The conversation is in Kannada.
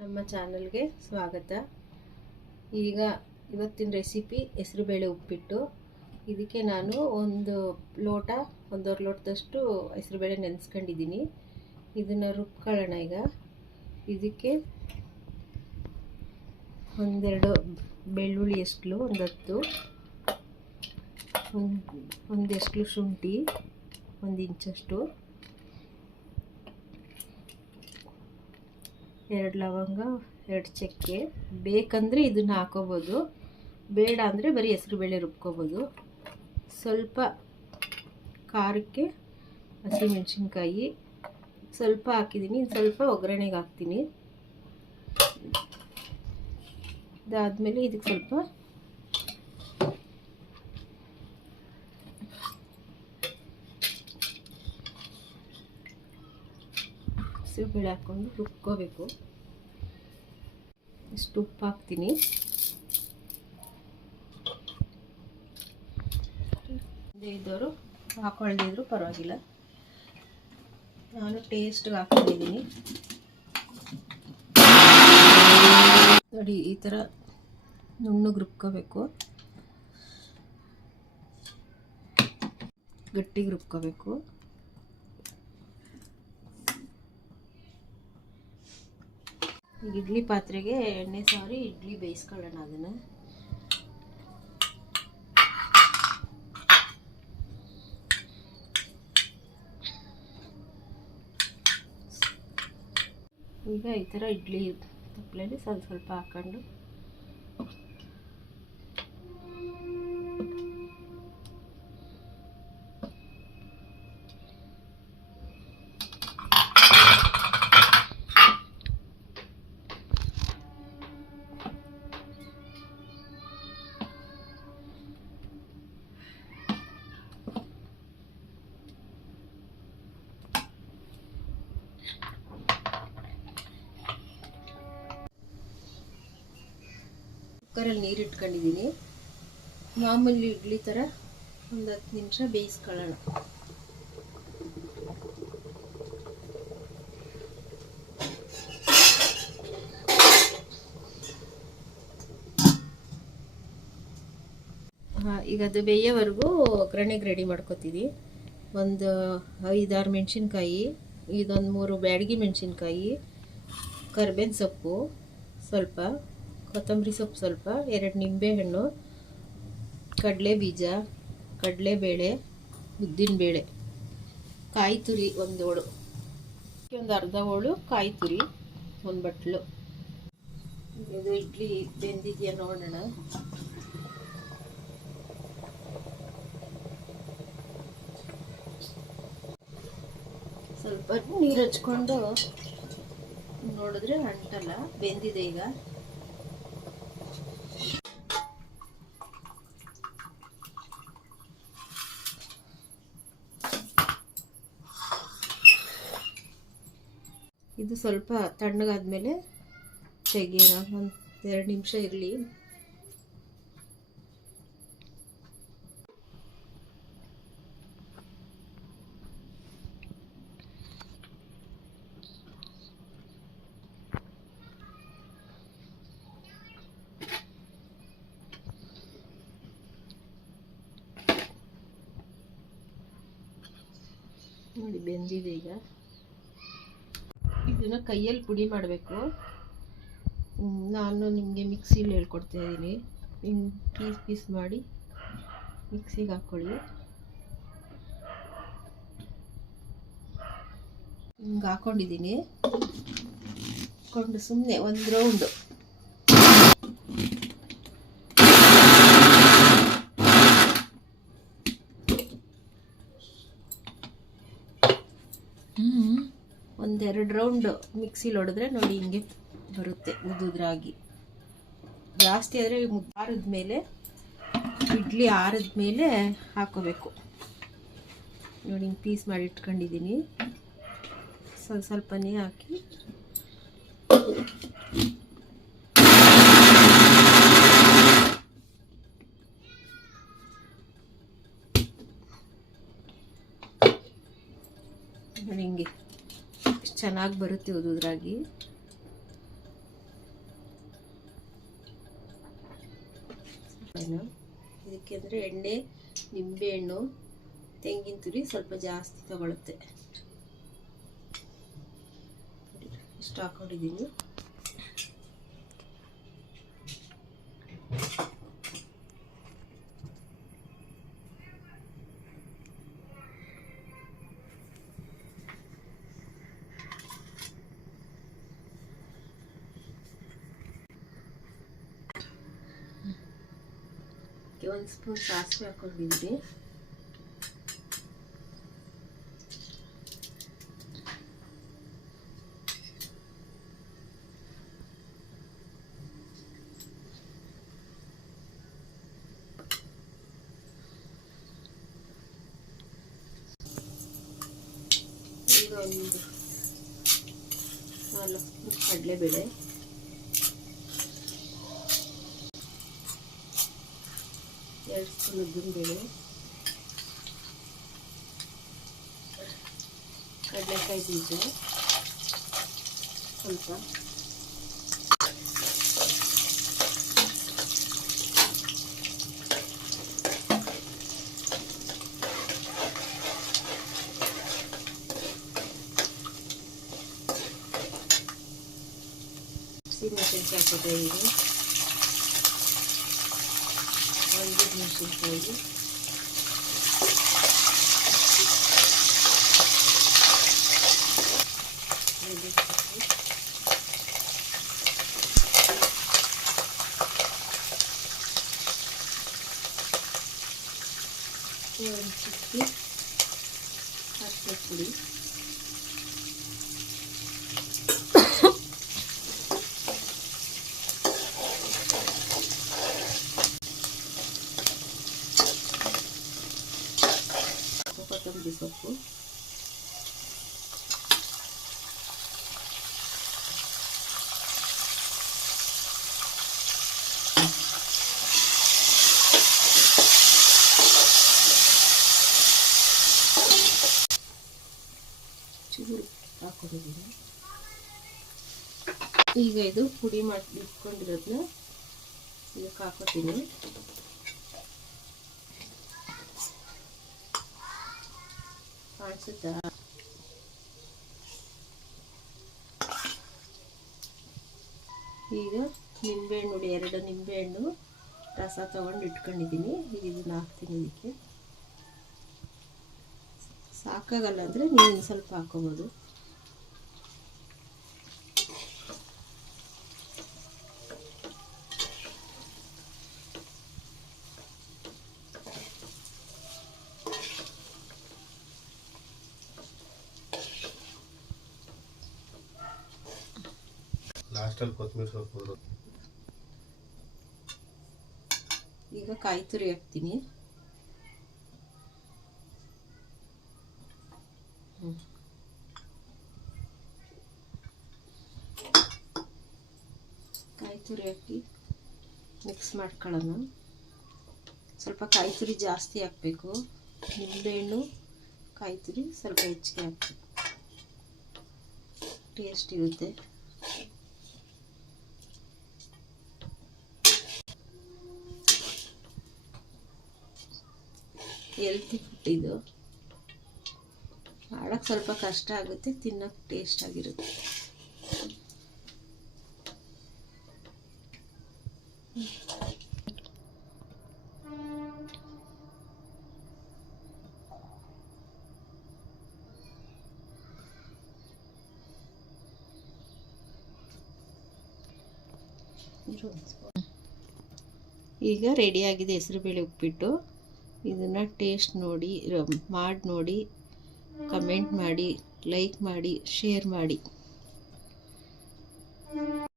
ನಮ್ಮ ಚಾನಲ್ಗೆ ಸ್ವಾಗತ. ಈಗ ಇವತ್ತಿನ ರೆಸಿಪಿ ಹೆಸರುಬೇಳೆ ಉಪ್ಪಿಟ್ಟು. ಇದಕ್ಕೆ ನಾನು ಒಂದೂವರೆ ಲೋಟದಷ್ಟು ಹೆಸರುಬೇಳೆ ನೆನೆಸ್ಕೊಂಡಿದ್ದೀನಿ. ಇದನ್ನು ರುಬ್ಕೊಳ್ಳೋಣ. ಈಗ ಇದಕ್ಕೆ ಒಂದೆರಡು ಬೆಳ್ಳುಳ್ಳಿ ಎಸ್ಳು, ಒಂದು 10, ಒಂದು ಎಸ್ಳು ಶುಂಠಿ, 1 ಇಂಚಷ್ಟು, 2 ಲವಂಗ, 2 ಚಕ್ಕೆ. ಬೇಕಂದರೆ ಇದನ್ನು ಹಾಕೋಬೋದು, ಬೇಡ ಅಂದರೆ ಬರೀ ಹೆಸರುಬೇಳೆ ರುಬ್ಕೋಬೋದು. ಸ್ವಲ್ಪ ಖಾರಕ್ಕೆ ಹಸಿಮೆಣಸಿನ್ಕಾಯಿ ಸ್ವಲ್ಪ ಹಾಕಿದ್ದೀನಿ. ಸ್ವಲ್ಪ ಒಗ್ಗರಣೆಗೆ ಹಾಕ್ತೀನಿ. ಇದಾದಮೇಲೆ ಇದಕ್ಕೆ ಸ್ವಲ್ಪ ಹೆಸರುಬೇಳೆ ಹಾಕ್ಕೊಂಡು ರುಬ್ಕೋಬೇಕು. ಇಷ್ಟು ಉಪ್ಪು ಹಾಕ್ತೀನಿ. ಇದ್ದವರು ಹಾಕೊಳ್ಳದಿದ್ರು ಪರವಾಗಿಲ್ಲ, ನಾನು ಟೇಸ್ಟ್ಗೆ ಹಾಕೊಂಡಿದ್ದೀನಿ. ನೋಡಿ, ಈ ಥರ ನುಣ್ಣಗೆ ರುಬ್ಕೋಬೇಕು, ಗಟ್ಟಿಗೆ ರುಬ್ಕೋಬೇಕು. ಈಗ ಇಡ್ಲಿ ಪಾತ್ರೆಗೆ ಎಣ್ಣೆ ಸಾರಿ ಇಡ್ಲಿ ಬೇಯಿಸ್ಕೊಳ್ಳೋಣ. ಅದನ್ನು ಈಗ ಈ ಥರ ಇಡ್ಲಿ ತಪ್ಪಲೆಯಲ್ಲಿ ಸ್ವಲ್ಪ ಹಾಕೊಂಡು ಕುಕ್ಕರಲ್ಲಿ ನೀರು ಇಟ್ಕೊಂಡಿದ್ದೀನಿ. ಮಾಮೂಲಿ ಇಡ್ಲಿ ಥರ ಒಂದು 10 ನಿಮಿಷ ಬೇಯಿಸ್ಕೊಳ್ಳೋಣ. ಈಗ ಅದು ಬೇಯೋವರೆಗೂ ಒಗ್ಗರಣೆಗೆ ರೆಡಿ ಮಾಡ್ಕೊತೀವಿ. ಒಂದು 5-6 ಮೆಣಸಿನ್ಕಾಯಿ, ಇದೊಂದು 3 ಬ್ಯಾಡಗಿ ಮೆಣಸಿನ್ಕಾಯಿ, ಕರಿಬೇವಿನ ಸೊಪ್ಪು ಸ್ವಲ್ಪ, ಕೊತ್ತಂಬರಿ ಸೊಪ್ಪು ಸ್ವಲ್ಪ, 2 ನಿಂಬೆಹಣ್ಣು, ಕಡಲೆ ಬೀಜ, ಕಡಲೆಬೇಳೆ, ಉದ್ದಿನಬೇಳೆ, ಕಾಯಿ ತುರಿ ಒಂದು ಹೋಳು, ಒಂದು ಅರ್ಧ ಹೋಳು ಕಾಯಿ ತುರಿ, ಒಂದು ಬಟ್ಲು. ಇದು ಇಡ್ಲಿ ಬೆಂದಿದೆಯಾ ನೋಡೋಣ. ಸ್ವಲ್ಪ ನೀರು ಹಚ್ಕೊಂಡು ನೋಡಿದ್ರೆ ಅಂಟಲ್ಲ, ಬೆಂದಿದೆ. ಈಗ ಇದು ಸ್ವಲ್ಪ ತಣ್ಣಗಾದ್ಮೇಲೆ ತೆಗಿಯೋಣ. ಒಂದು 2 ನಿಮಿಷ ಇರಲಿ. ನೋಡಿ, ಬೆಂದಿದೆ. ಈಗ ಇದನ್ನು ಕೈಯಲ್ಲಿ ಪುಡಿ ಮಾಡಬೇಕು. ನಾನು ನಿಮಗೆ ಮಿಕ್ಸಿಲಿ ಹೇಳ್ಕೊಡ್ತಾ ಇದ್ದೀನಿ. ಹಿಂಗೆ ಪೀಸ್ ಮಾಡಿ ಮಿಕ್ಸಿಗೆ ಹಾಕ್ಕೊಳ್ಳಿ. ಹಿಂಗೆ ಹಾಕ್ಕೊಂಡಿದ್ದೀನಿ. ಹಾಕ್ಕೊಂಡು ಸುಮ್ಮನೆ ಒಂದು ರೌಂಡು ಒಂದೆರಡು ರೌಂಡ್ ಮಿಕ್ಸಿಲಿ ಹೊಡೆದ್ರೆ ನೋಡಿ ಹಿಂಗೆ ಬರುತ್ತೆ, ಉದುದ್ರಾಗಿ. ಜಾಸ್ತಿ ಆದರೆ ಆರಿದ್ಮೇಲೆ, ಇಡ್ಲಿ ಆರಿದ್ಮೇಲೆ ಹಾಕೋಬೇಕು. ನೋಡಿ, ಹಿಂಗೆ ಪೀಸ್ ಮಾಡಿ ಇಟ್ಕೊಂಡಿದ್ದೀನಿ. ಸ್ವಲ್ಪನೇ ಹಾಕಿ ನೋಡಿ, ಹಿಂಗೆ ಚೆನ್ನಾಗಿ ಬರುತ್ತೆ ಉದುದ್ರಾಗಿ. ಇದಕ್ಕೆ ಅಂದರೆ ಎಣ್ಣೆ, ನಿಂಬೆಹಣ್ಣು, ತೆಂಗಿನ ತುರಿ ಸ್ವಲ್ಪ ಜಾಸ್ತಿ ತಗೊಳುತ್ತೆ. ಇಷ್ಟು ಹಾಕೊಂಡಿದ್ದೀನಿ. ಒಂದು ಸ್ಪೂನ್ ಸಾಸಿವೆ ಹಾಕೊಂಡಿದ್ದೀನಿ. ಈಗ ಒಂದು 4 ಸ್ಪೂನ್ ಕಡಲೆಬೇಳೆ, 2 ಸ್ಪೂನ್ ಉದ್ದಿನಬೇಳೆ, ಕಡಲೆಕಾಯಿ ಬೀಜ ಸ್ವಲ್ಪ, ಹಸಿಮೆಣಸಿನಕಾಯಿ ಹಾಕೋತಾಯಿದ್ದೀನಿ, ಒಣಗಿದ ಮೆಣಸಿನಕಾಯಿ, ಒಂದು ಚಿಕ್ಕಿ ಅರಿಶಿನ ಪುಡಿ, ಕೊತ್ತಂಬರಿ ಸೊಪ್ಪು, ಚೂರು ಹಾಕೊಂಡಿದ್ದೀನಿ. ಈಗ ಇದು ಪುಡಿ ಮಾಡಿ ಇಟ್ಕೊಂಡಿರೋದನ್ನ ಇದಕ್ಕೆ ಹಾಕೋತೀನಿ. ಕಾಣಿಸುತ್ತಾ? ಈಗ ನಿಂಬೆಹಣ್ಣು ನೋಡಿ, 2 ನಿಂಬೆಹಣ್ಣು ರಸ ತಗೊಂಡು ಇಟ್ಕೊಂಡಿದ್ದೀನಿ. ಈಗ ಇದನ್ನ ಹಾಕ್ತೀನಿ. ಇದಕ್ಕೆ ಸಾಕಾಗಲ್ಲ ಅಂದರೆ ನೀವು ಇನ್ನು ಸ್ವಲ್ಪ ಹಾಕೋಬೋದು. ಲಾಸ್ಟಲ್ಲಿ ಕೊತ್ತಂಬರಿ ಸೊಪ್ಪು. ಈಗ ಕಾಯಿ ತುರಿ ಹಾಕ್ತೀನಿ. ಕಾಯಿ ತುರಿ ಹಾಕಿ ಮಿಕ್ಸ್ ಮಾಡ್ಕೊಳ್ಳೋಣ. ಸ್ವಲ್ಪ ಕಾಯಿ ತುರಿ ಜಾಸ್ತಿ ಹಾಕಬೇಕು. ನಿಂಬೆಹಣ್ಣು, ಕಾಯಿ ತುರಿ ಸ್ವಲ್ಪ ಹೆಚ್ಚಿಗೆ ಹಾಕಬೇಕು, ಟೇಸ್ಟ್ ಇರುತ್ತೆ. ಹೆಲ್ತಿ ಫುಡ್ ಇದು. ಮಾಡೋಕ್ಕೆ ಸ್ವಲ್ಪ ಕಷ್ಟ ಆಗುತ್ತೆ, ತಿನ್ನೋಕ್ಕೆ ಟೇಸ್ಟ್ ಆಗಿರುತ್ತೆ. ಈಗ ರೆಡಿಯಾಗಿದೆ ಹೆಸರುಬೇಳೆ ಉಪ್ಪಿಟ್ಟು. ಇದನ್ನು ಟೇಸ್ಟ್ ನೋಡಿ, ಮಾಡಿ ನೋಡಿ, ಕಮೆಂಟ್ ಮಾಡಿ, ಲೈಕ್ ಮಾಡಿ, ಶೇರ್ ಮಾಡಿ.